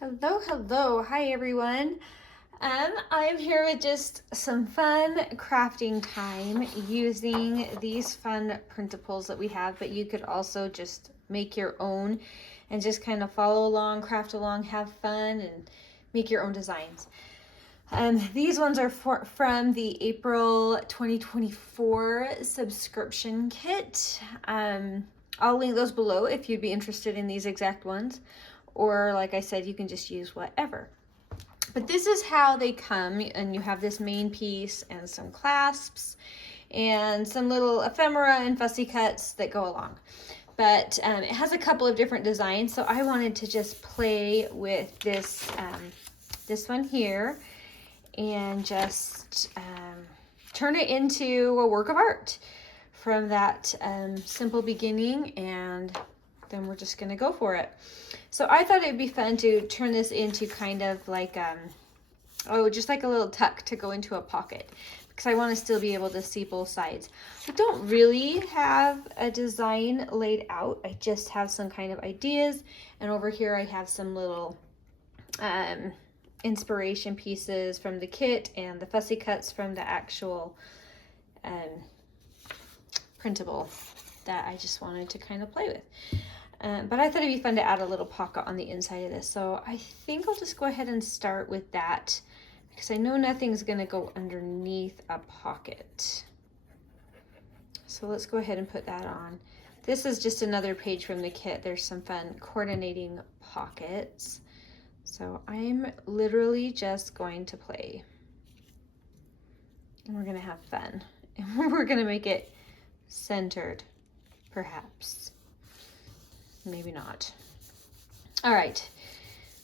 Hello, hello. Hi, everyone. I'm here with just some fun crafting time using these fun printables that we have, but you could also just make your own and just kind of follow along, craft along, have fun, and make your own designs. These ones are from the April 2024 subscription kit. I'll link those below if you'd be interested in these exact ones. Or like I said, you can just use whatever. But this is how they come, and you have this main piece and some clasps and some little ephemera and fussy cuts that go along. But it has a couple of different designs, so I wanted to just play with this this one here and just turn it into a work of art from that simple beginning, and then we're just gonna go for it. So I thought it'd be fun to turn this into kind of like, just like a little tuck to go into a pocket, because I want to still be able to see both sides. I don't really have a design laid out. I just have some kind of ideas. And over here I have some little inspiration pieces from the kit and the fussy cuts from the actual printable that I just wanted to kind of play with. But I thought it'd be fun to add a little pocket on the inside of this. So I think I'll just go ahead and start with that, because I know nothing's gonna go underneath a pocket. So let's go ahead and put that on. This is just another page from the kit. There's some fun coordinating pockets. So I'm literally just going to play. And we're gonna have fun. And we're gonna make it centered, perhaps. Maybe not. All right,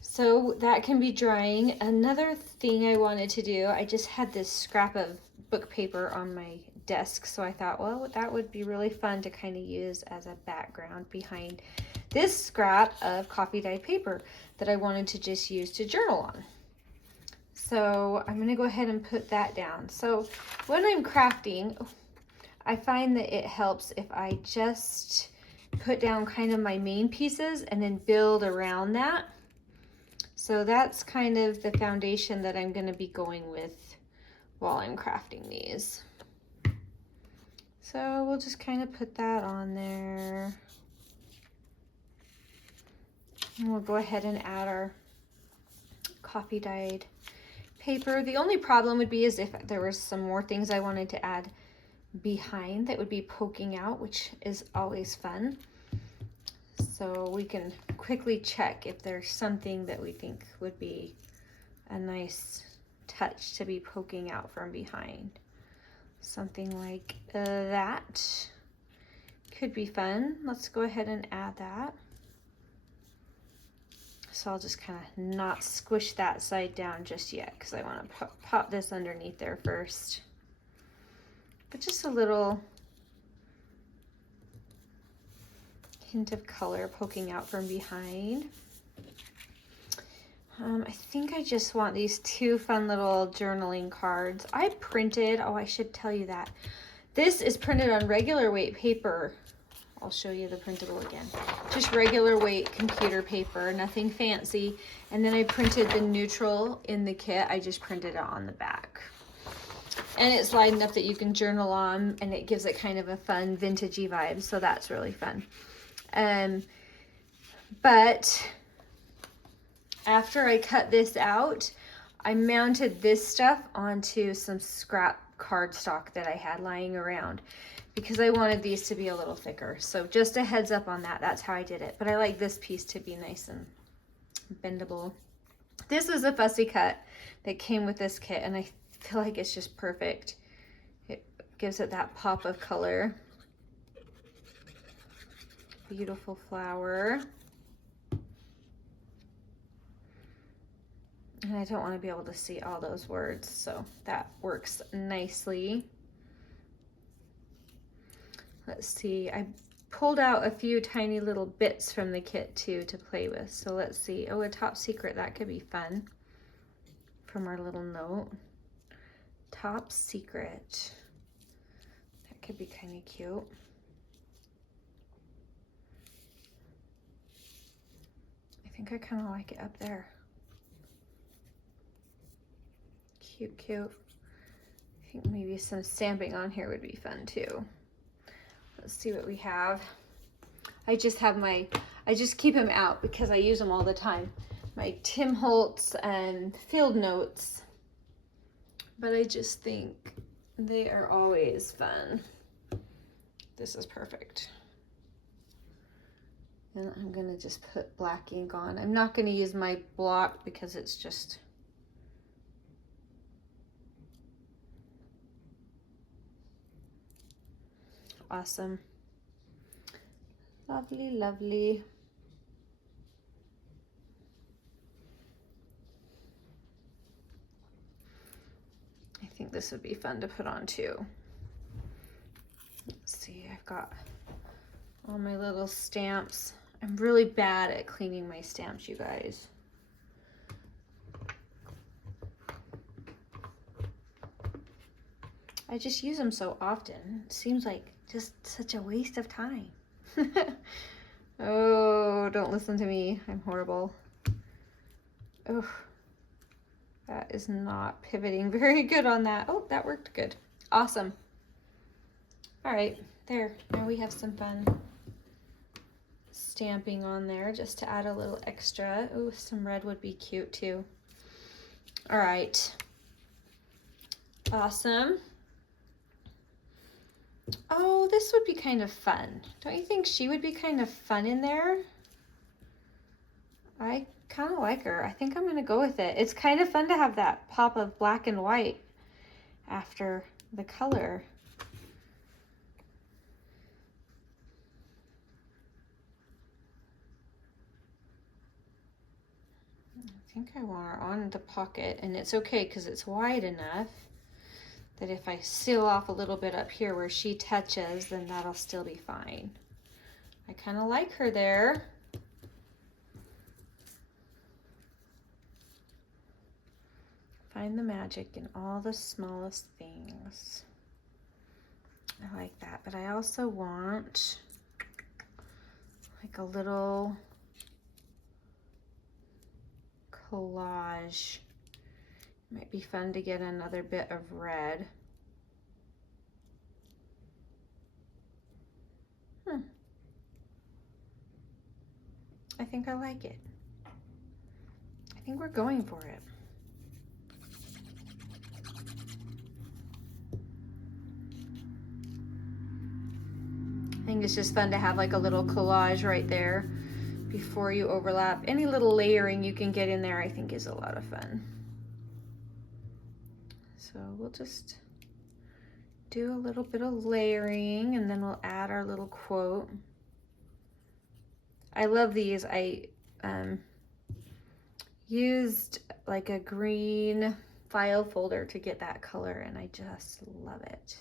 so that can be drying. Another thing I wanted to do, I just had this scrap of book paper on my desk, so I thought, well, that would be really fun to kind of use as a background behind this scrap of coffee dyed paper that I wanted to just use to journal on. So I'm gonna go ahead and put that down. So when I'm crafting, I find that it helps if I just put down kind of my main pieces and then build around that. So that's kind of the foundation that I'm going to be going with while I'm crafting these. So we'll just kind of put that on there. And we'll go ahead and add our coffee dyed paper. The only problem would be is if there was some more things I wanted to add behind that would be poking out, which is always fun. So we can quickly check if there's something that we think would be a nice touch to be poking out from behind. Something like that could be fun. Let's go ahead and add that. So I'll just kind of not squish that side down just yet, because I want to pop this underneath there first. But just a little hint of color poking out from behind. I think I just want these two fun little journaling cards. I printed, I should tell you that. This is printed on regular weight paper. I'll show you the printable again. Just regular weight computer paper, nothing fancy. And then I printed the neutral in the kit. I just printed it on the back. And it's light enough that you can journal on, and it gives it kind of a fun vintagey vibe, so that's really fun. But after I cut this out, I mounted this stuff onto some scrap cardstock that I had lying around, because I wanted these to be a little thicker. So just a heads up on that, that's how I did it. But I like this piece to be nice and bendable. This is a fussy cut that came with this kit, and I feel like it's just perfect. It gives it that pop of color. Beautiful flower. And I don't want to be able to see all those words, so that works nicely. Let's see, I pulled out a few tiny little bits from the kit too to play with. So let's see, oh, a top secret, that could be fun from our little note. Top secret, that could be kind of cute. I think I kind of like it up there. Cute, cute. I think maybe some stamping on here would be fun too. Let's see what we have. I just keep them out because I use them all the time. My Tim Holtz and Field Notes. But I just think they are always fun. This is perfect. And I'm gonna just put black ink on. I'm not gonna use my block because it's just awesome. Lovely, lovely. I think this would be fun to put on too. Let's see, I've got all my little stamps. I'm really bad at cleaning my stamps, you guys. I just use them so often. It seems like just such a waste of time. Oh, don't listen to me. I'm horrible. Oh, that is not pivoting very good on that. Oh, that worked good. Awesome. All right, there. Now we have some fun stamping on there just to add a little extra. Oh, some red would be cute too. All right. Awesome. Oh, this would be kind of fun. Don't you think she would be kind of fun in there? I kind of like her. I think I'm gonna go with it. It's kind of fun to have that pop of black and white after the color. I think I want her on the pocket, and it's okay because it's wide enough that if I seal off a little bit up here where she touches, then that'll still be fine. I kind of like her there. Find the magic in all the smallest things. I like that, but I also want like a little collage. Might be fun to get another bit of red. I think I like it. I think we're going for it. I think it's just fun to have like a little collage right there before you overlap. Any little layering you can get in there I think is a lot of fun. So we'll just do a little bit of layering and then we'll add our little quote. I love these. I used like a green file folder to get that color and I just love it.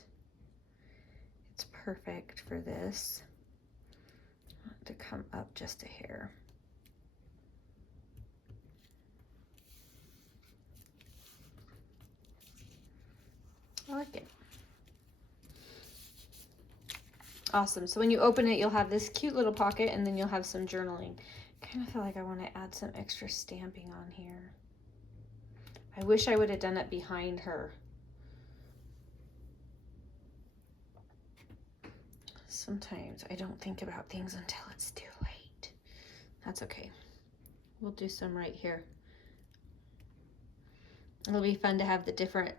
It's perfect for this. I want to come up just a hair. I like it. Awesome. So when you open it, you'll have this cute little pocket and then you'll have some journaling. I kind of feel like I want to add some extra stamping on here. I wish I would have done it behind her. Sometimes I don't think about things until it's too late. That's okay. We'll do some right here. It'll be fun to have the different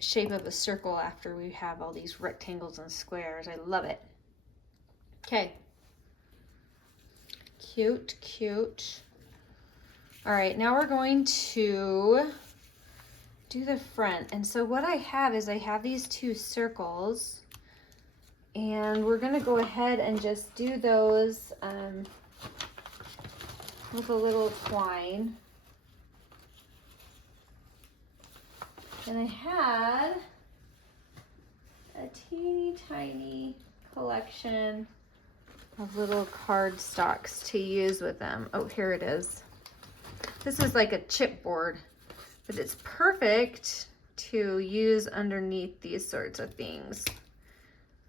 shape of a circle after we have all these rectangles and squares. I love it. Okay. Cute, cute. All right, now we're going to do the front. And so what I have is I have these two circles and we're gonna go ahead and just do those with a little twine. And I had a teeny tiny collection of little cardstocks to use with them. Oh, here it is. This is like a chipboard, but it's perfect to use underneath these sorts of things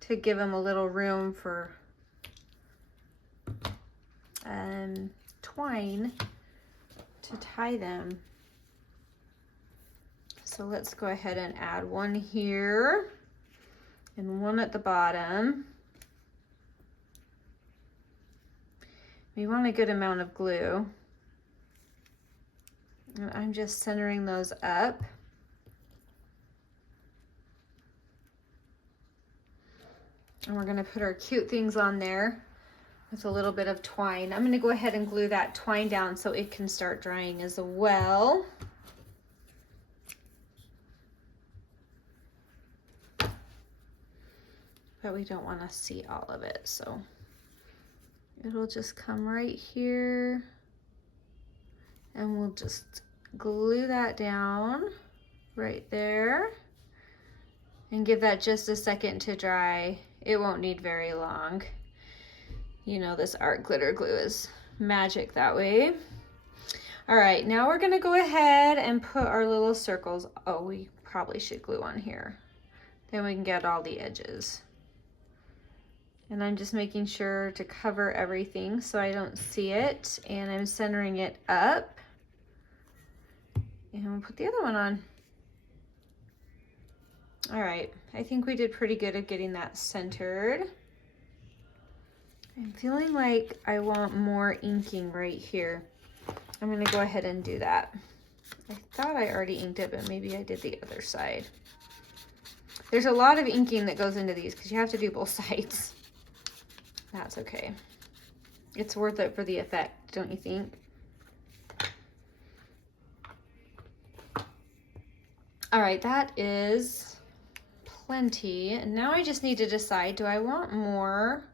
to give them a little room for twine to tie them. So let's go ahead and add one here and one at the bottom. We want a good amount of glue. And I'm just centering those up. And we're gonna put our cute things on there with a little bit of twine. I'm gonna go ahead and glue that twine down so it can start drying as well. But we don't wanna see all of it, so it'll just come right here and we'll just glue that down right there and give that just a second to dry. It won't need very long. You know, this art glitter glue is magic that way. All right, now we're gonna go ahead and put our little circles. Oh, we probably should glue on here. Then we can get all the edges. And I'm just making sure to cover everything so I don't see it. And I'm centering it up. And we'll put the other one on. All right, I think we did pretty good at getting that centered. I'm feeling like I want more inking right here. I'm gonna go ahead and do that. I thought I already inked it, but maybe I did the other side. There's a lot of inking that goes into these because you have to do both sides. That's okay. It's worth it for the effect, don't you think? All right, that is plenty. And now I just need to decide, do I want more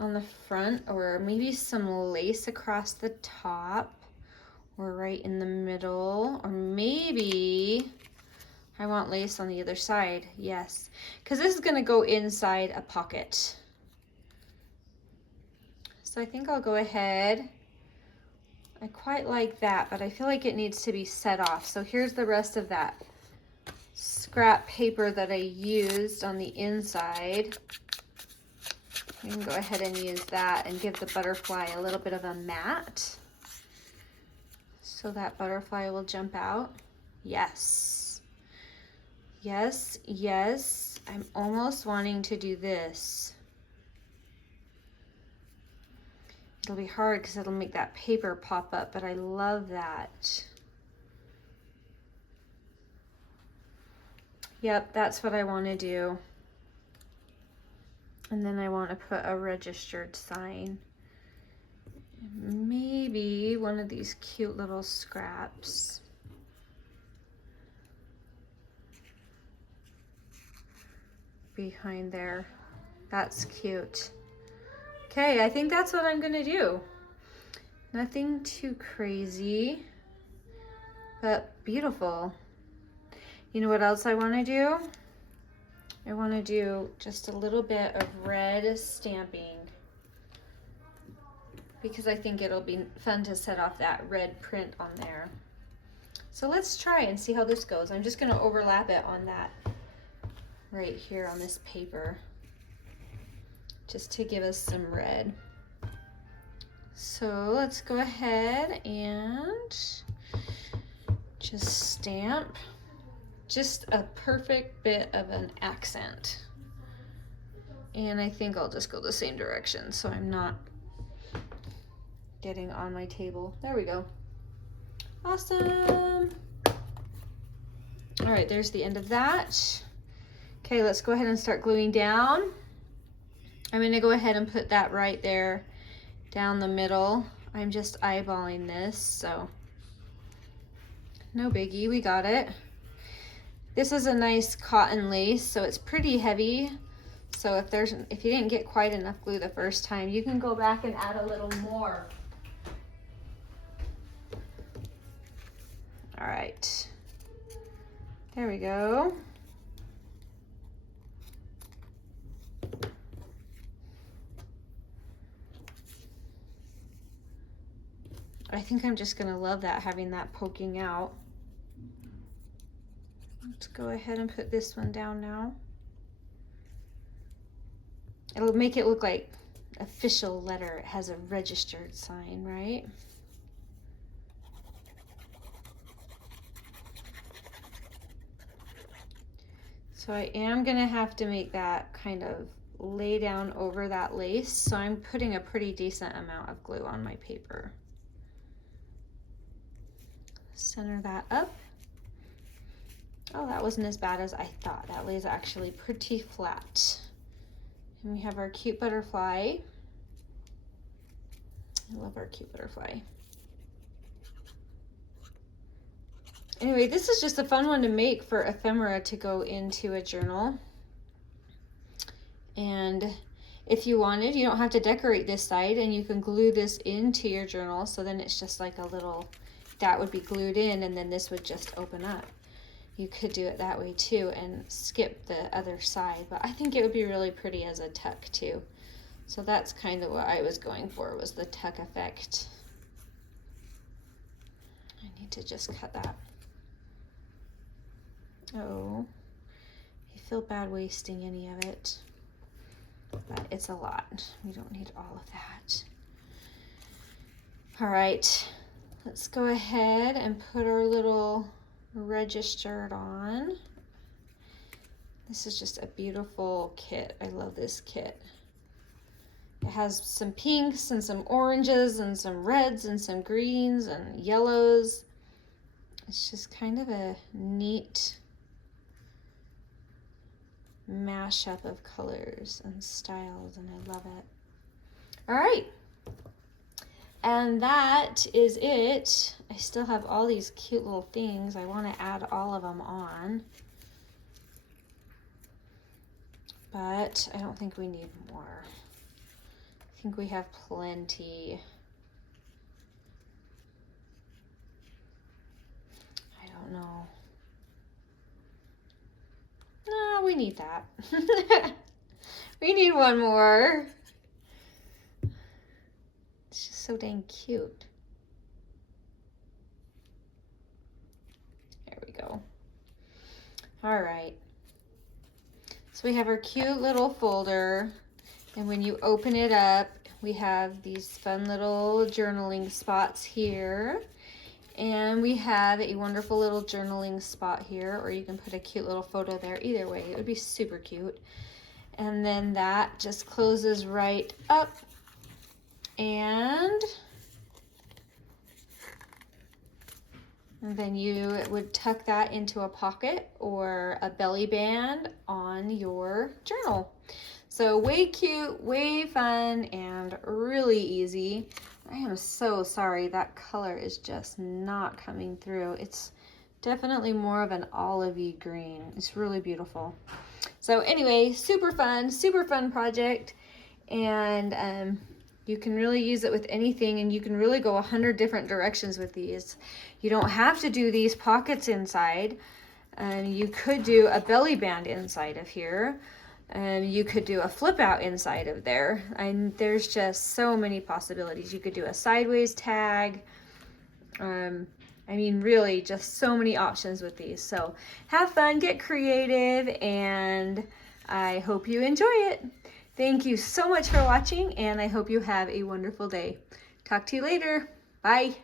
on the front or maybe some lace across the top or right in the middle, or maybe I want lace on the other side. Yes, because this is going to go inside a pocket. So I think I'll go ahead. I quite like that, but I feel like it needs to be set off. So here's the rest of that scrap paper that I used on the inside. You can go ahead and use that and give the butterfly a little bit of a mat so that butterfly will jump out. Yes. Yes, yes. I'm almost wanting to do this. It'll be hard because it'll make that paper pop up, but I love that. Yep, that's what I want to do. And then I want to put a registered sign. Maybe one of these cute little scraps. Behind there. That's cute. Okay, I think that's what I'm gonna do. Nothing too crazy, but beautiful. You know what else I wanna do? I wanna do just a little bit of red stamping because I think it'll be fun to set off that red print on there. So let's try and see how this goes. I'm just gonna overlap it on that right here on this paper, just to give us some red. So let's go ahead and just stamp just a perfect bit of an accent. And I think I'll just go the same direction so I'm not getting on my table. There we go. Awesome. All right, there's the end of that. Okay, let's go ahead and start gluing down. I'm gonna go ahead and put that right there down the middle. I'm just eyeballing this, so no biggie, we got it. This is a nice cotton lace, so it's pretty heavy. So if you didn't get quite enough glue the first time, you can go back and add a little more. All right, there we go. I think I'm just gonna love that, having that poking out. Let's go ahead and put this one down now. It'll make it look like official letter. It has a registered sign, right? So I am gonna have to make that kind of lay down over that lace. So I'm putting a pretty decent amount of glue on my paper. Center that up. Oh, that wasn't as bad as I thought. That lays actually pretty flat. And we have our cute butterfly. I love our cute butterfly. Anyway, this is just a fun one to make for ephemera to go into a journal. And if you wanted, you don't have to decorate this side, and you can glue this into your journal. So then it's just like a little, that would be glued in, and then this would just open up. You could do it that way too and skip the other side, but I think it would be really pretty as a tuck too. So that's kind of what I was going for, was the tuck effect. I need to just cut that. Oh, I feel bad wasting any of it, but it's a lot. We don't need all of that. All right, let's go ahead and put our little registered on. This is just a beautiful kit. I love this kit. It has some pinks and some oranges and some reds and some greens and yellows. It's just kind of a neat mashup of colors and styles, and I love it. All right, and that is it. I still have all these cute little things. I want to add all of them on, but I don't think we need more. I think we have plenty. I don't know. No, we need that. We need one more. It's just so dang cute. There we go. All right. So we have our cute little folder, and when you open it up, we have these fun little journaling spots here. And we have a wonderful little journaling spot here, or you can put a cute little photo there. Either way, it would be super cute. And then that just closes right up. And then you would tuck that into a pocket or a belly band on your journal. So way cute, way fun, and really easy. I am so sorry, that color is just not coming through. It's definitely more of an olivey green. It's really beautiful. So anyway, super fun project. And you can really use it with anything, and you can really go 100 different directions with these. You don't have to do these pockets inside. You could do a belly band inside of here. And you could do a flip out inside of there, and there's just so many possibilities. You could do a sideways tag. I mean, really just so many options with these. So have fun, get creative, and I hope you enjoy it. Thank you so much for watching, and I hope you have a wonderful day. Talk to you later. Bye.